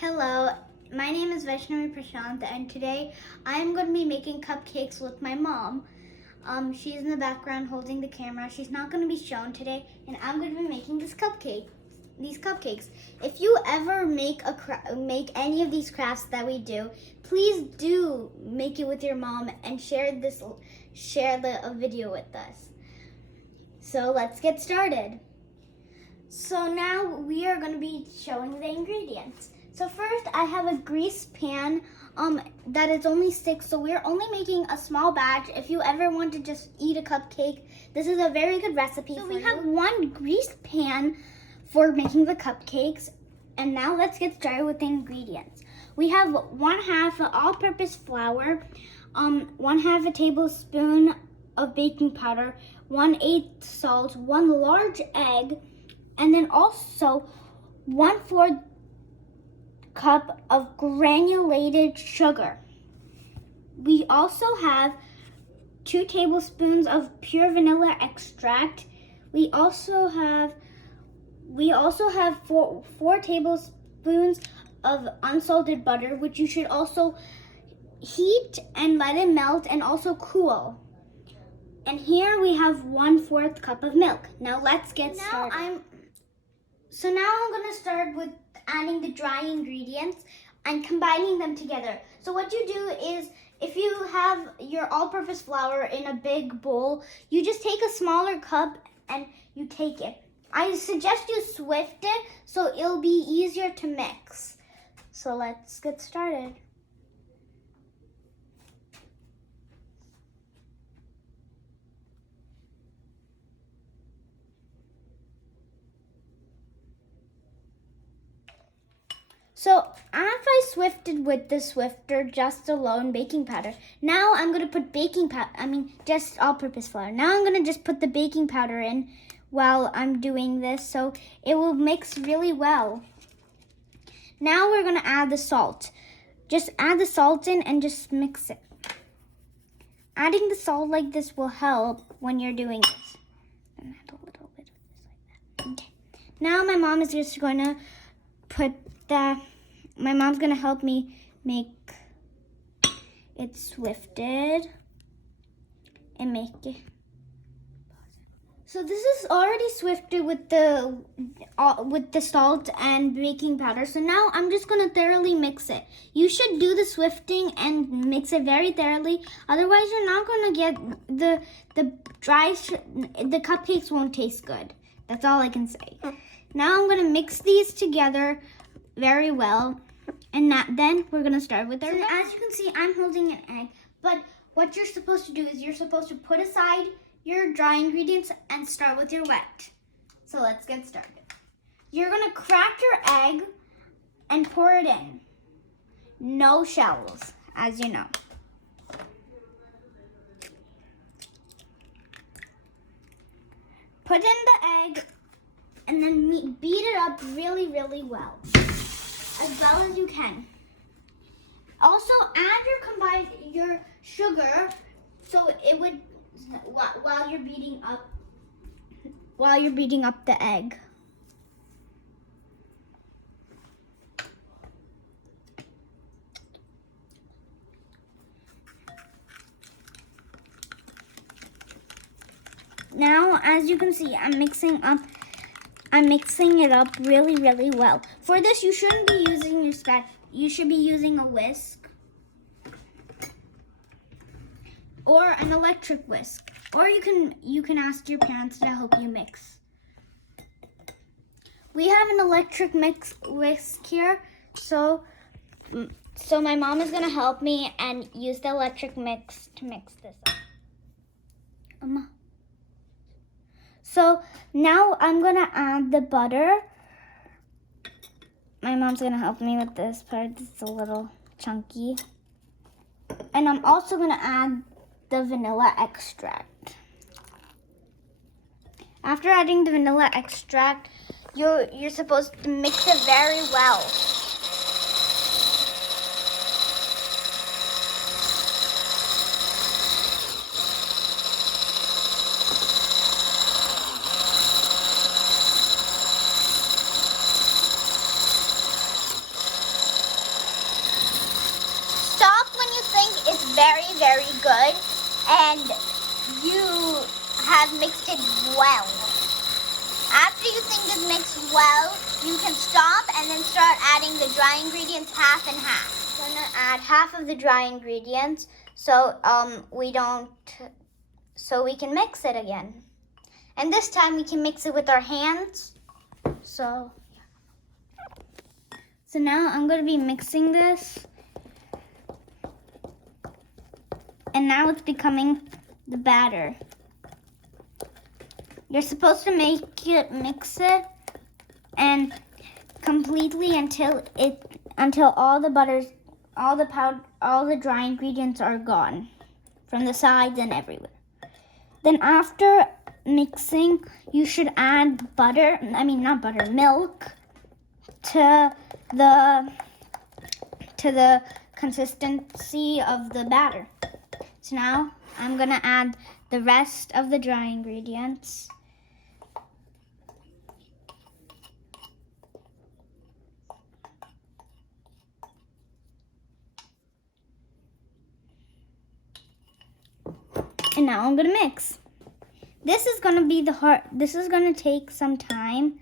Hello, my name is Vaishnavi Prashant, and today I'm going to be making cupcakes with my mom. She's in the background holding the camera. She's not going to be shown today, and I'm going to be making these cupcakes. If you ever make any of these crafts that we do, please do make it with your mom and share the video with us. So let's get started. So now we are going to be showing the ingredients. So first I have a greased pan that is only 6, so we're only making a small batch. If you ever want to just eat a cupcake, this is a very good recipe for you. So we have one greased pan for making the cupcakes, and now let's get started with the ingredients. We have 1/2 all-purpose flour, 1/2 a tablespoon of baking powder, 1/8 salt, 1 large egg, and then also 1/4 cup of granulated sugar. We also have 2 tablespoons of pure vanilla extract. We also have 4 tablespoons of unsalted butter, which you should also heat and let it melt and also cool. And here we have 1/4 cup of milk. Now let's get started. So now I'm going to start with adding the dry ingredients and combining them together. So what you do is, if you have your all-purpose flour in a big bowl, you just take a smaller cup and you take it. I suggest you swift it so it'll be easier to mix. So let's get started. So after I swifted with the swifter just alone baking powder, now I'm going to put just all-purpose flour. Now I'm going to just put the baking powder in while I'm doing this so it will mix really well. Now we're going to add the salt. Just add the salt in and just mix it. Adding the salt like this will help when you're doing this. And add a little bit of this like that. Okay. Now my mom is just going to my mom's going to help me make it swifted and make it. So this is already swifted with the salt and baking powder. So now I'm just going to thoroughly mix it. You should do the swifting and mix it very thoroughly. Otherwise, you're not going to get the cupcakes won't taste good. That's all I can say. Now I'm going to mix these together very well, and then we're going to start with our egg. As you can see, I'm holding an egg, but what you're supposed to do is you're supposed to put aside your dry ingredients and start with your wet. So let's get started. You're going to crack your egg and pour it in. No shells, as you know. Put in the egg and then beat it up really, really well. As well as you can. Also add your sugar so it would while you're beating up the egg. Now, as you can see, I'm mixing it up really, really well. For this, you shouldn't be using your spatula. You should be using a whisk or an electric whisk, or you can ask your parents to help you mix. We have an electric whisk here, so my mom is gonna help me and use the electric mix to mix this up. So now I'm gonna add the butter. My mom's gonna help me with this part. It's a little chunky. And I'm also gonna add the vanilla extract. After adding the vanilla extract, you're supposed to mix it very well. very, very good, and you have mixed it well. After you think it's mixed well, you can stop and then start adding the dry ingredients half and half. I'm gonna add half of the dry ingredients so we can mix it again. And this time we can mix it with our hands. So now I'm gonna be mixing this. And now it's becoming the batter. You're supposed to mix it and completely until all the dry ingredients are gone from the sides and everywhere. Then after mixing, you should add milk to the consistency of the batter. So now I'm gonna add the rest of the dry ingredients. And now I'm gonna mix. This is gonna take some time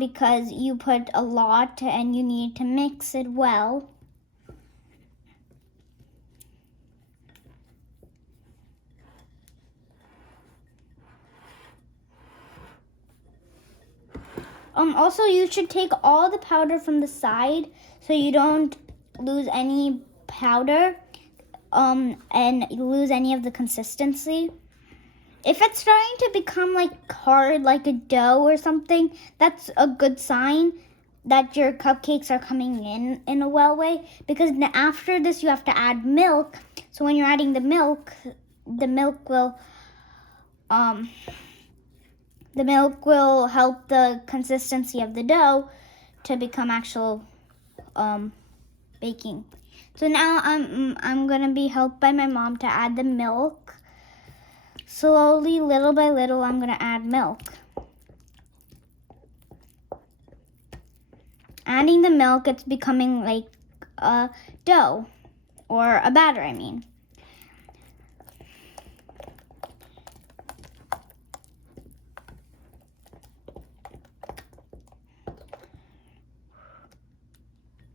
because you put a lot and you need to mix it well. Also, you should take all the powder from the side so you don't lose any powder and lose any of the consistency. If it's starting to become like hard, like a dough or something, that's a good sign that your cupcakes are coming in a well way. Because after this, you have to add milk. So when you're adding the milk will help the consistency of the dough to become actual baking. So now I'm gonna be helped by my mom to add the milk. Slowly, little by little, I'm gonna add milk. Adding the milk, it's becoming like a dough or a batter, I mean.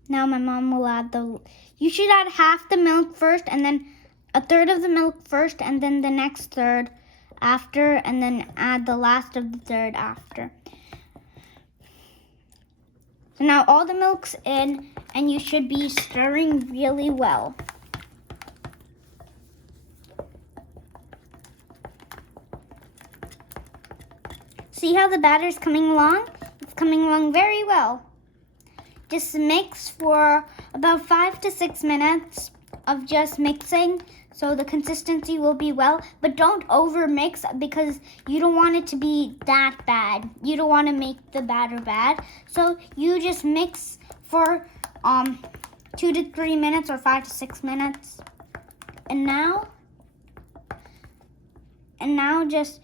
Now my mom will you should add half the milk first and then a third of the milk first and then the next third after and then add the last of the third after. So now all the milk's in and you should be stirring really well. See how the batter's coming along? It's coming along very well. Just mix for about 5 to 6 minutes of just mixing so the consistency will be well, but don't over mix because you don't want it to be that bad. You don't want to make the batter bad. So you just mix for 2 to 3 minutes or 5 to 6 minutes. And now just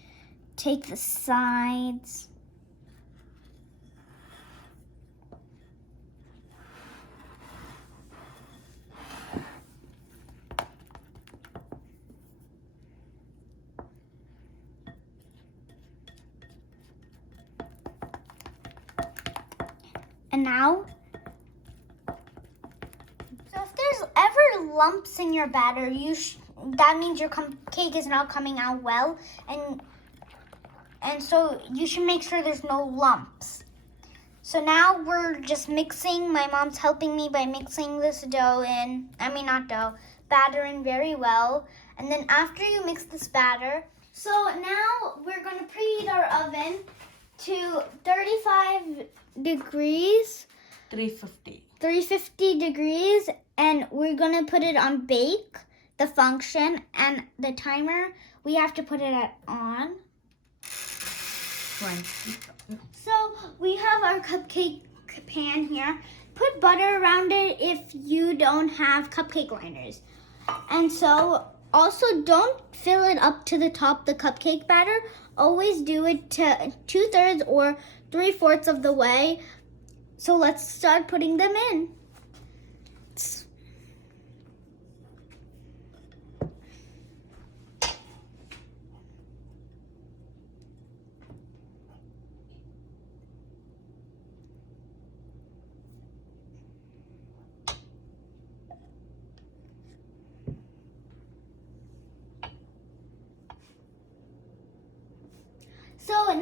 take the sides. And now, so if there's ever lumps in your batter, that means your cake is not coming out well, and so you should make sure there's no lumps. So now we're just mixing. My mom's helping me by mixing this batter in very well. And then after you mix this batter, so now we're gonna preheat our oven to 35 degrees. 350 degrees, and we're gonna put it on bake, the function, and the timer, we have to put it at on. So we have our cupcake pan here. Put butter around it if you don't have cupcake liners. And so also don't fill it up to the top, the cupcake batter. Always do it to 2/3 or 3/4 of the way. So let's start putting them in.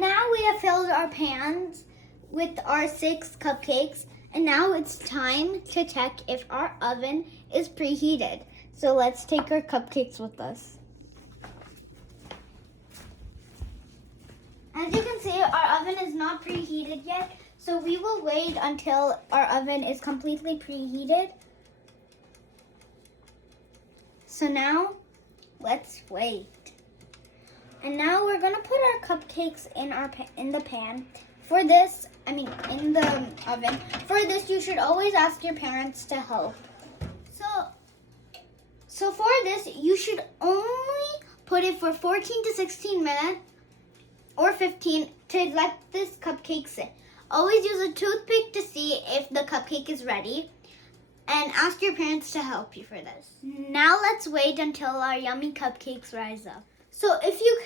now we have filled our pans with our 6 cupcakes, and now it's time to check if our oven is preheated. So let's take our cupcakes with us. As you can see, our oven is not preheated yet, so we will wait until our oven is completely preheated. So now, let's wait. And now we're gonna put our cupcakes in the pan. For this, in the oven. For this, you should always ask your parents to help. So for this, you should only put it for 14 to 16 minutes or 15 to let this cupcake sit. Always use a toothpick to see if the cupcake is ready, and ask your parents to help you for this. Now let's wait until our yummy cupcakes rise up. So if you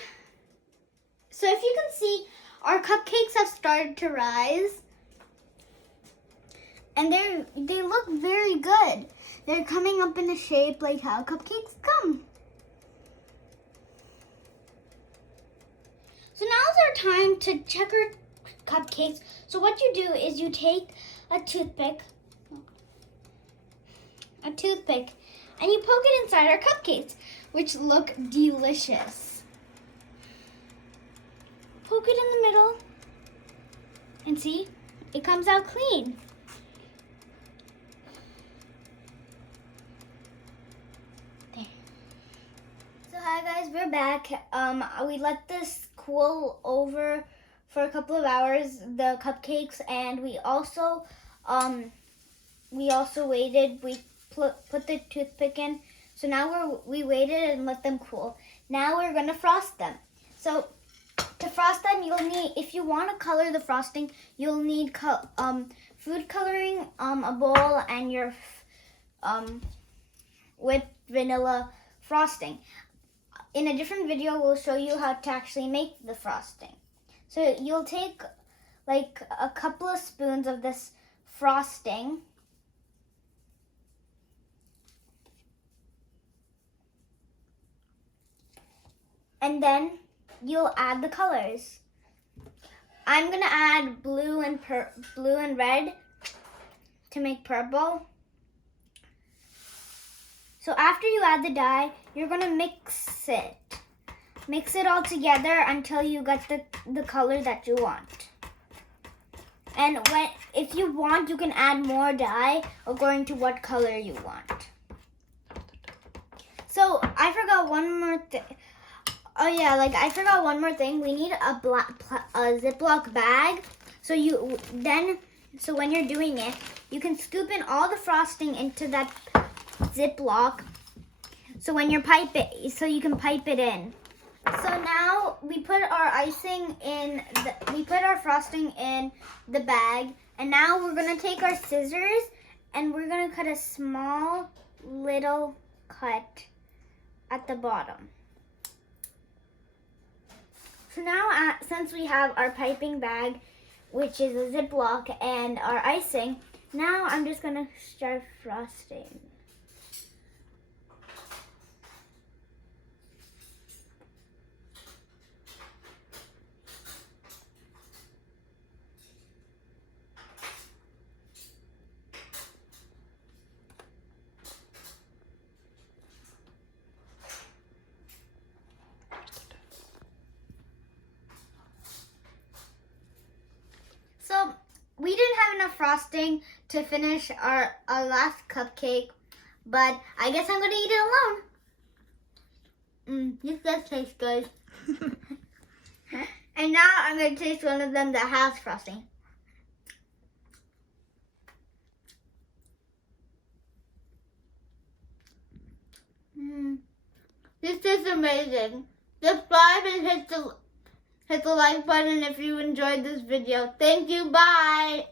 can see, our cupcakes have started to rise, and they look very good. They're coming up in a shape like how cupcakes come. So now's our time to check our cupcakes. So what you do is you take a toothpick, and you poke it inside our cupcakes, which look delicious. Poke it in the middle, and see, it comes out clean. There. So hi guys, we're back. We let this cool over for a couple of hours, the cupcakes, and we also waited. We put the toothpick in. So now we waited and let them cool. Now we're gonna frost them. So to frost them, you'll need, if you want to color the frosting, you'll need food coloring, a bowl, and your whipped vanilla frosting. In a different video, we'll show you how to actually make the frosting. So you'll take like a couple of spoons of this frosting, and then you'll add the colors. I'm gonna add blue and red to make purple. So after you add the dye, you're gonna mix it. Mix it all together until you get the color that you want. And if you want, you can add more dye according to what color you want. So I forgot one more thing. Oh yeah, I forgot one more thing. We need a Ziploc bag. So when you're doing it, you can scoop in all the frosting into that Ziploc. So when you can pipe it in. So now we put our frosting in the bag, and now we're gonna take our scissors and we're gonna cut a small little cut at the bottom. So now, since we have our piping bag, which is a Ziploc, and our icing, now I'm just gonna start frosting. So we didn't have enough frosting to finish our last cupcake, but I guess I'm gonna eat it alone. This does taste good. And now I'm gonna taste one of them that has frosting. This is amazing. Subscribe and hit the like button if you enjoyed this video. Thank you. Bye.